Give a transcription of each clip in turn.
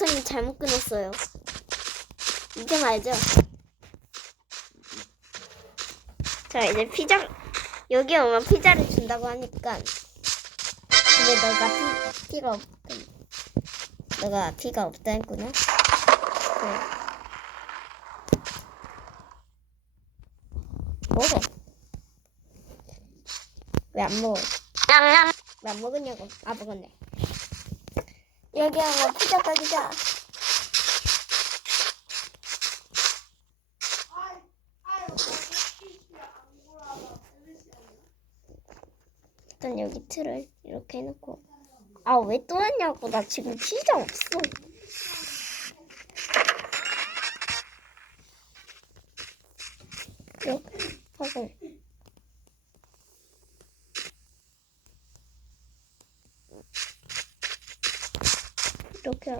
선생님 잘못 끊었어요. 이제 말죠. 자 이제 피자 여기 오면 피자를 준다고 하니까 근데 너가 피, 피가 없 너가 피가 없다 했구나. 네. 먹어. 왜 안 먹어? 왜 안 먹었냐고. 아 먹었네. 여기 하면 피자 가 기자. 일단 여기 틀을 이렇게 해놓고. 아 왜또 했냐고. 나 지금 피자 없어. 이렇게 하고 이렇게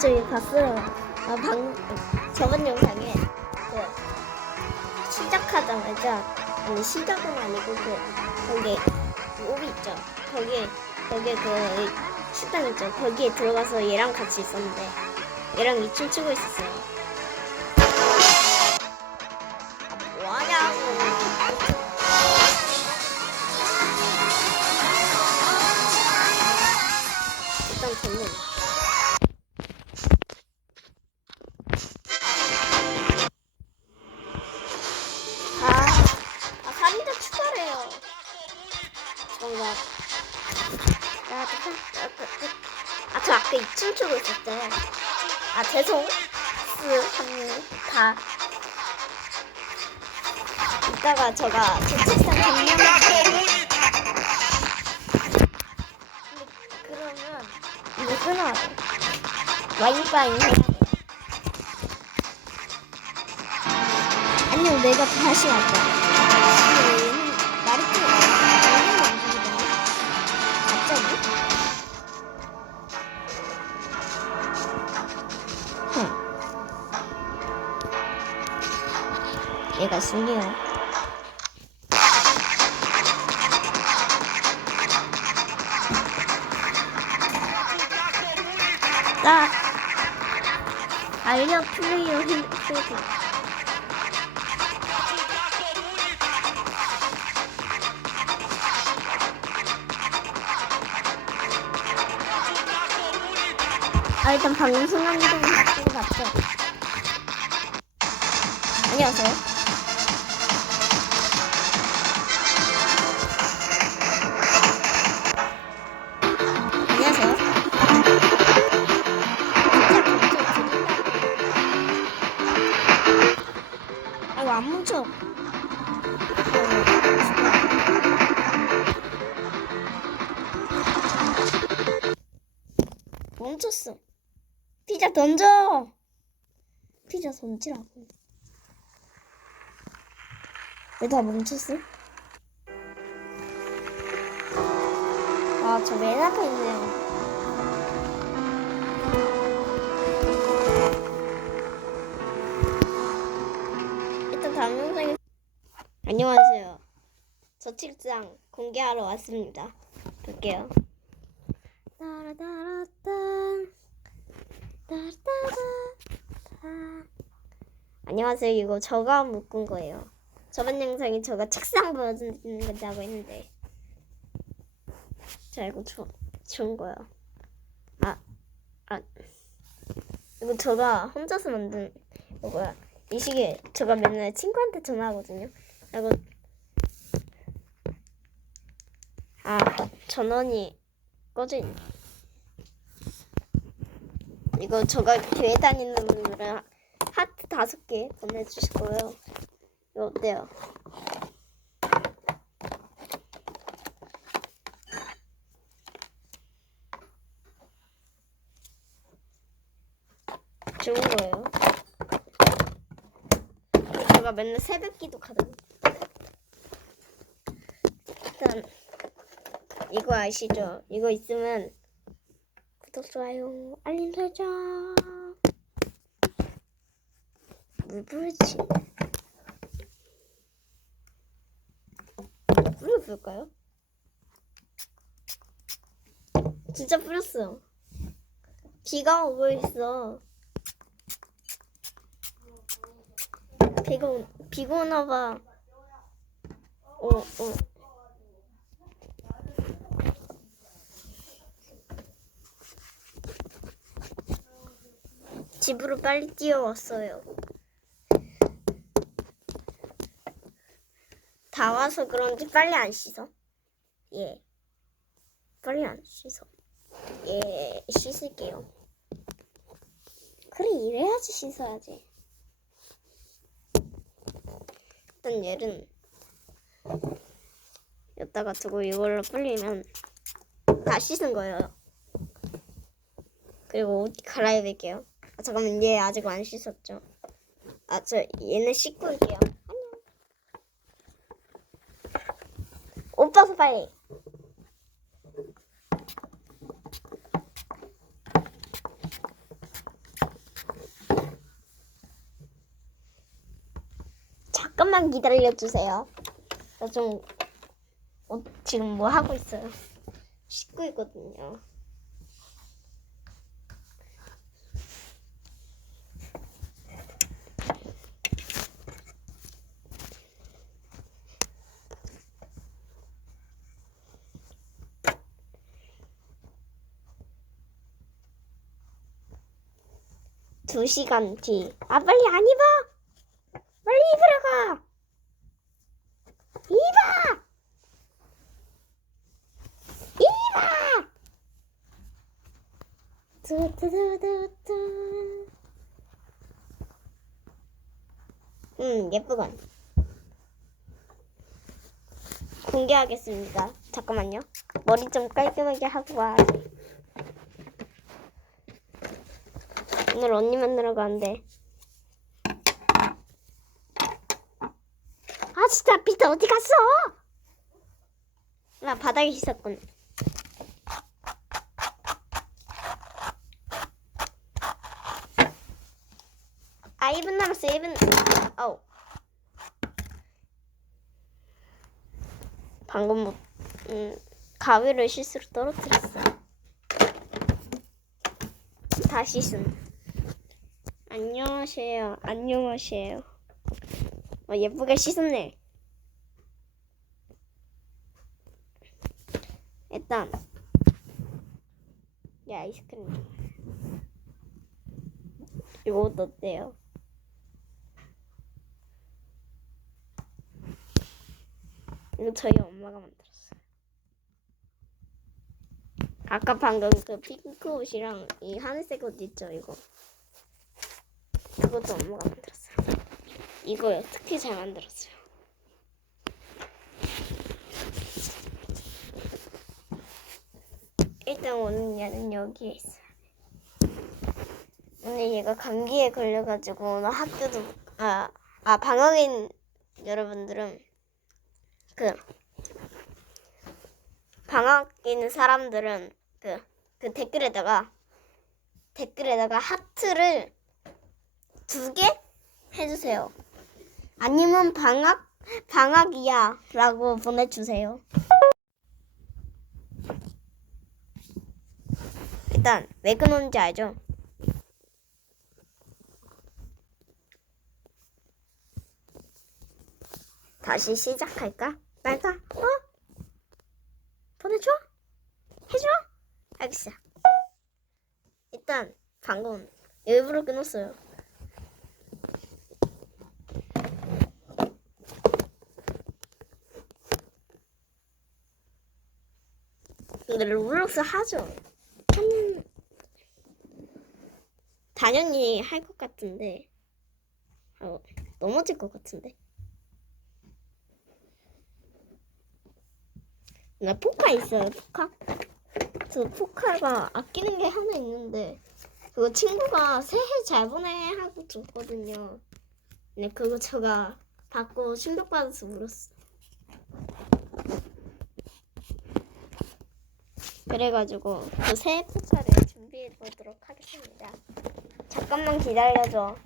저기 봤어요. 아, 방, 저번 영상에 그 시작하자마자 아니 시작은 아니고 그 거기 오비 있죠. 거기 거기에 그 식당 있죠. 거기에 들어가서 얘랑 같이 있었는데 얘랑 이 춤 추고 있었어요. 아까 이춤 추고 있었어요. 아, 죄송. 스, 한, 다. 이따가 저가 제 책상 정리하면 그러면 이거 끊어야 돼. 와이파이 해야 돼. 아니요, 내가 다시 왔다. 얘가 중요해. 나 알려 플레이어 힐드 아 일단 방송하는 거 찍고 봤죠 안녕하세요 멈췄어 피자 던져 피자 던지라고 왜 다 멈췄어? 아 저 맨 앞에 있네요 일단 다음 영상에 안녕하세요. 저 책상 공개하러 왔습니다. 볼게요. 따라따라따 따라따라따 안녕하세요. 이거 저가 묶은 거예요. 저번 영상에 저가 책상 보여주는 거라고 했는데 자 이거 저, 좋은 거예요. 아, 아 이거 저가 혼자서 만든 이거야. 이 시계 제가 맨날 친구한테 전화하거든요. 이거 아 전원이 있네. 이거 제가 교회 다니는 분들은 하트 다섯 개 보내주실 거예요. 이거 어때요? 좋은 거예요. 제가 맨날 새벽 기도하거든요. 일단 이거 아시죠? 이거 있으면 구독, 좋아요, 알림 설정. 물 뿌리지. 물을 뿌릴까요? 진짜 뿌렸어. 비가 오고 있어. 비가 오, 비가 오나 봐. 어, 어. 집으로 빨리 뛰어왔어요. 다 와서 그런지 빨리 안 씻어. 예. 빨리 안 씻어. 예, 씻을게요. 그래, 이래야지 씻어야지. 일단 얘는 여기다가 두고 이걸로 불리면 다 씻은 거예요. 그리고 옷 갈아입을게요. 아, 잠깐만, 얘 아직 안 씻었죠? 아, 저 얘는 씻고 올게요. 안녕. 옷 벗어, 빨리. 잠깐만 기다려주세요. 나 좀, 어, 지금 뭐 하고 있어요? 씻고 있거든요. 두 시간 뒤. 아, 빨리 안 입어! 빨리 입으라고! 입어! 입어! 두두두두두. 음, 예쁘건. 공개하겠습니다. 잠깐만요. 머리 좀 깔끔하게 하고 와야지. 오늘 언니 만나러 가는데. 아 진짜 피터 어디 갔어? 나 바닥에 있었군. 아 1분 남았어 1분. 어우. 방금 뭐 음, 가위를 실수로 떨어뜨렸어. 다시 쓴. 안녕하세요. 안녕하세요. 어, 예쁘게 씻었네. 일단 이 아이스크림 옷 어때요? 이거 저희 엄마가 만들었어요. 아까 방금 그 핑크 옷이랑 이 하늘색 옷 있죠, 이거. 그것도 엄마가 만들었어요. 이거요. 특히 잘 만들었어요. 일단 오늘 얘는 여기에 있어요. 오늘 얘가 감기에 걸려가지고 오늘 학교도 아, 아 방학인 여러분들은 그 방학인 사람들은 그, 그 댓글에다가 댓글에다가 하트를 두 개 해주세요. 아니면 방학 방학이야라고 보내주세요. 일단 왜 그런지 알죠? 다시 시작할까? 말까? 어? 보내줘? 해줘? 알겠어. 일단 방금 일부러 끊었어요. 근데 로블록스 하죠. 하면 당연히 할 것 같은데 어, 넘어질 것 같은데. 나 포카 있어요, 포카. 저 포카가 아끼는 게 하나 있는데 그거 친구가 새해 잘 보내 하고 줬거든요. 근데 그거 제가 받고 충격받아서 울었어. 그래가지고 그 새해 포차를 준비해 보도록 하겠습니다. 잠깐만 기다려줘.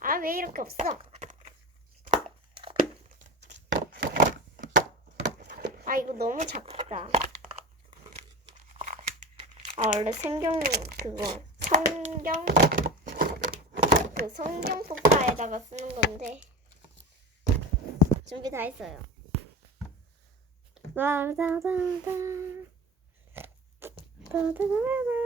아 왜 이렇게 없어? 아 이거 너무 작다. 아 원래 성경 그거 성경 그 성경 포카에다가 쓰는 건데 준비 다 했어요. 라다다다 다다다다